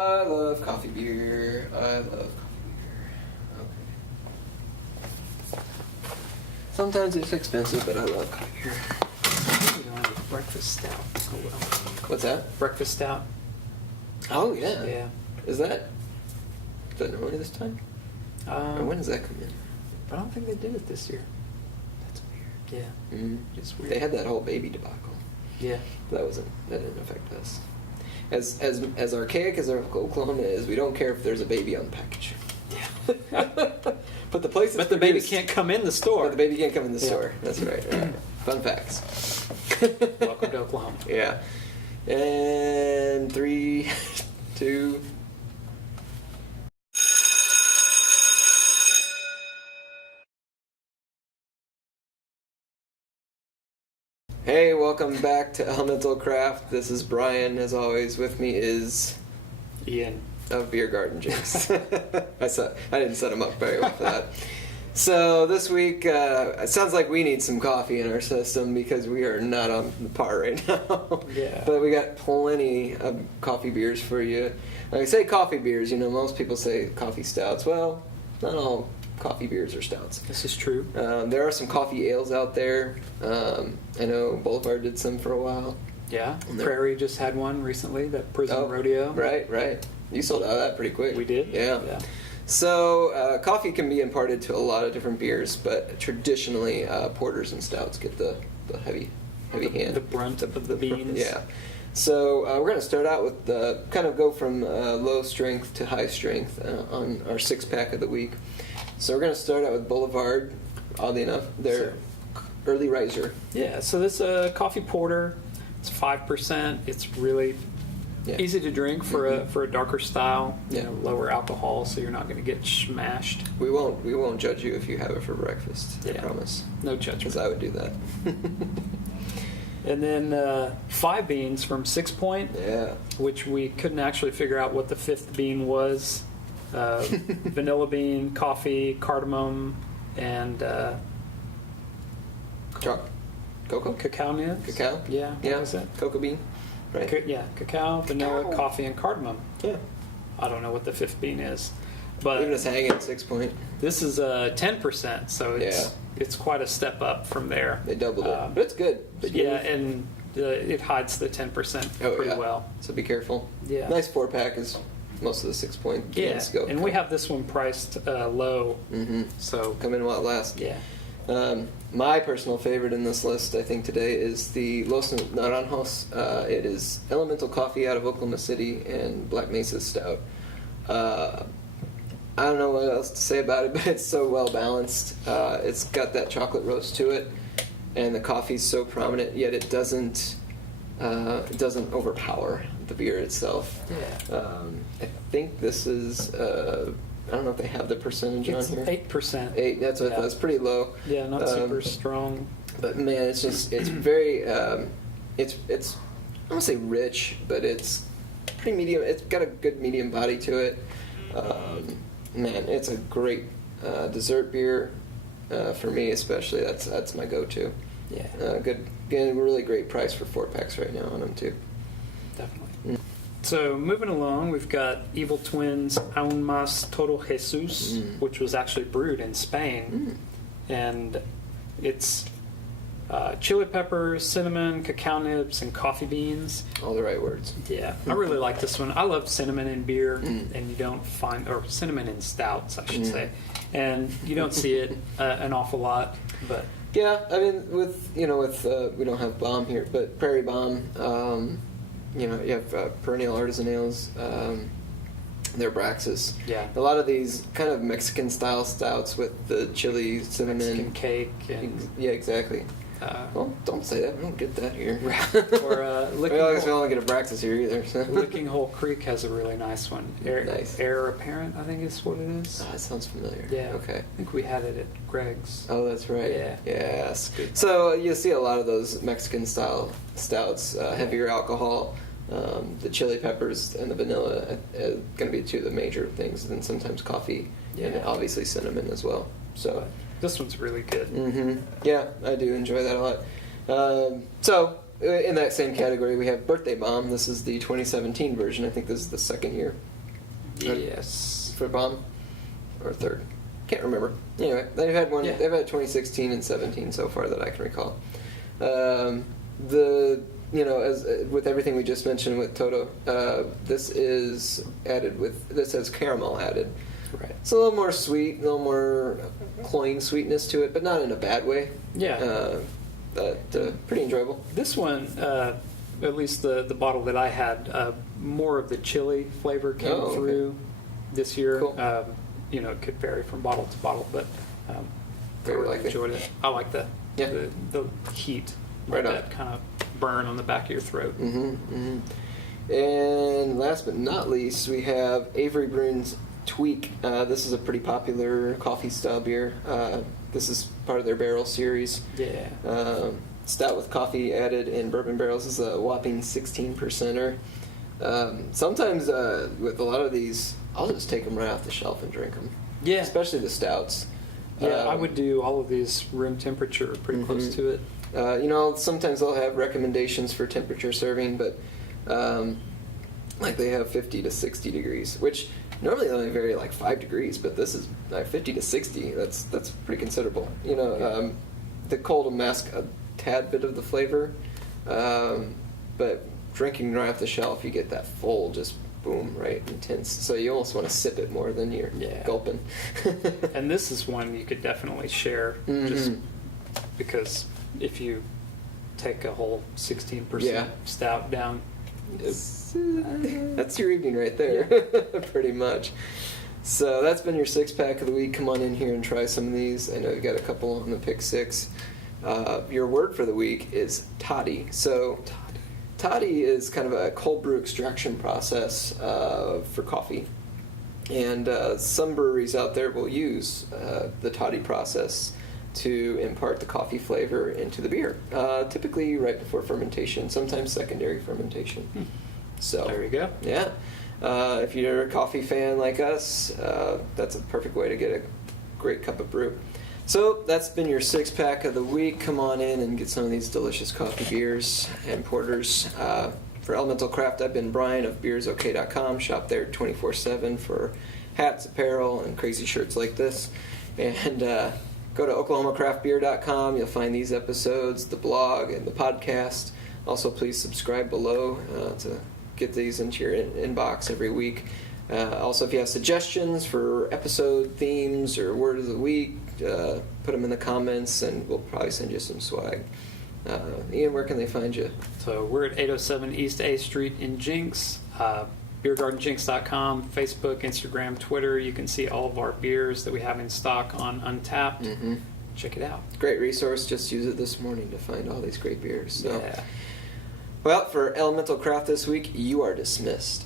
I love coffee beer. Okay. Sometimes it's expensive, but I love coffee beer. You don't have a breakfast stout. Oh, well. What's that? Breakfast stout. Oh, yeah. Yeah. Is that normally this time? Or when does that come in? I don't think they did it this year. That's weird. Yeah. Mm-hmm. Just weird. They had that whole baby debacle. Yeah. That didn't affect us. As archaic as Oklahoma is, we don't care if there's a baby on the package. Yeah. But the place. But the baby can't come in the store. But the baby can't come in the store. That's right. Fun facts. Welcome to Oklahoma. Yeah. And 3, 2. Hey, welcome back to Elemental Craft. This is Brian. As always, with me is Ian of Beer Garden Jinx. I didn't set him up very well for that. So this week, it sounds like we need some coffee in our system because we are not on the par right now. Yeah. But we got plenty of coffee beers for you. When I say coffee beers, most people say coffee stouts. Well, not all coffee beers are stouts. This is true. There are some coffee ales out there. I know Boulevard did some for a while. Yeah. Prairie just had one recently, that Prison Rodeo. Right. You sold out of that pretty quick. We did? Yeah. So coffee can be imparted to a lot of different beers, but traditionally porters and stouts get the heavy hand. The brunt of the beans. Yeah. So we're going to start out with kind of go from low strength to high strength on our 6-pack of the week. So we're going to start out with Boulevard. Oddly enough, they're early riser. Yeah. So this coffee porter, it's 5%. It's really easy to drink for a darker style. Lower alcohol, so you're not going to get smashed. We won't judge you if you have it for breakfast. I promise. No judgment. Because I would do that. And then 5 beans from 6 Point. Yeah. Which we couldn't actually figure out what the 5th bean was. Vanilla bean, coffee, cardamom, and cocoa? Cacao nibs. Cacao? Yeah. What was it? Cocoa bean. Right. Cacao, vanilla, coffee, and cardamom. Yeah. I don't know what the 5th bean is. But even us hanging at 6 Point. This is 10%, so it's quite a step up from there. They doubled it. But it's good. And it hides the 10% pretty well. So be careful. Yeah. Nice 4-pack is most of the 6 Point games go. And we have this one priced low. Mm-hmm. So come in while it lasts. Yeah. My personal favorite in this list, I think, today is the Los Naranjos. It is Elemental Coffee out of Oklahoma City and Black Mesa Stout. I don't know what else to say about it, but it's so well balanced. It's got that chocolate roast to it, and the coffee's so prominent, yet it doesn't overpower the beer itself. Yeah. I think this is. I don't know if they have the percentage on here. 8%. 8. That's what that's pretty low. Yeah, not super strong. But man, it's very. It's I don't say rich, but it's pretty medium. It's got a good medium body to it. Man, it's a great dessert beer for me, especially. That's my go-to. Yeah. Good. Again, really great price for 4-packs right now on them too. Definitely. So moving along, we've got Evil Twins Aún Más Todo Jesus, which was actually brewed in Spain, and it's chili peppers, cinnamon, cacao nibs, and coffee beans. All the right words. Yeah, I really like this one. I love cinnamon in beer, and you don't find, or cinnamon in stouts, I should say, and you don't see it an awful lot. But yeah, I mean, with we don't have Bomb here, but Prairie Bomb. You have Perennial Artisan Ales. They're Braxis. Yeah. A lot of these kind of Mexican-style stouts with the chili, cinnamon. Mexican cake. And, yeah, exactly. Well, don't say that. We don't get that here. Or Licking I guess we don't get a Braxis here either. So. Licking Hole Creek has a really nice one. Heir Apparent, I think is what it is. Oh, that sounds familiar. Yeah. Okay. I think we had it at Greg's. Oh, that's right. Yeah. Yes. So you see a lot of those Mexican-style stouts, heavier alcohol. The chili peppers and the vanilla are going to be two of the major things, and then sometimes coffee and obviously cinnamon as well. So this one's really good. Mm-hmm. Yeah, I do enjoy that a lot. So in that same category, we have Birthday Bomb. This is the 2017 version. I think this is the second year. Yes. For Bomb, or third. Can't remember. Anyway, they've had one. Yeah. They've had 2016 and 17 so far that I can recall. As with everything we just mentioned with Todo, this has caramel added. Right. It's a little more sweet, a little more cloying sweetness to it, but not in a bad way. Yeah. Pretty enjoyable. This one, at least the bottle that I had, more of the chili flavor came through this year. Cool. It could vary from bottle to bottle, but I Very really likely. enjoyed it. I like the heat, Right on. that kind of burn on the back of your throat. Mm-hmm, mm-hmm. And last but not least, we have Avery Brewing's Tweak. This is a pretty popular coffee style beer. This is part of their barrel series. Yeah. Stout with coffee added in bourbon barrels. This is a whopping 16%er. Sometimes with a lot of these, I'll just take them right off the shelf and drink them. Yeah. Especially the stouts. Yeah, I would do all of these room temperature, pretty close to it. Sometimes they'll have recommendations for temperature serving, but like they have 50 to 60 degrees, which normally they only vary like 5 degrees, but this is like 50 to 60. That's pretty considerable. The cold will mask a tad bit of the flavor, but drinking right off the shelf, you get that full, just boom, right, intense. So you almost want to sip it more than you're gulping. And this is one you could definitely share, just because if you take a whole 16% stout down, that's your evening right there, pretty much. So that's been your 6-pack of the week. Come on in here and try some of these. I know you got a couple on the pick 6. Your word for the week is toddy. So toddy is kind of a cold brew extraction process for coffee. And some breweries out there will use the toddy process to impart the coffee flavor into the beer, typically right before fermentation, sometimes secondary fermentation. So there you go. Yeah. If you're a coffee fan like us, that's a perfect way to get a great cup of brew. So that's been your 6-pack of the week. Come on in and get some of these delicious coffee beers and porters. For Elemental Craft, I've been Brian of beersok.com. Shop there 24/7 for hats, apparel, and crazy shirts like this. And go to oklahomacraftbeer.com. You'll find these episodes, the blog, and the podcast. Also, please subscribe below to get these into your inbox every week. Also, if you have suggestions for episode themes or word of the week, put them in the comments, and we'll probably send you some swag. Ian, where can they find you? So we're at 807 East A Street in Jinx. BeerGardenJinx.com, Facebook, Instagram, Twitter. You can see all of our beers that we have in stock on Untapped. Check it out. Great resource. Just use it this morning to find all these great beers. So. Yeah. Well, for Elemental Craft this week, you are dismissed.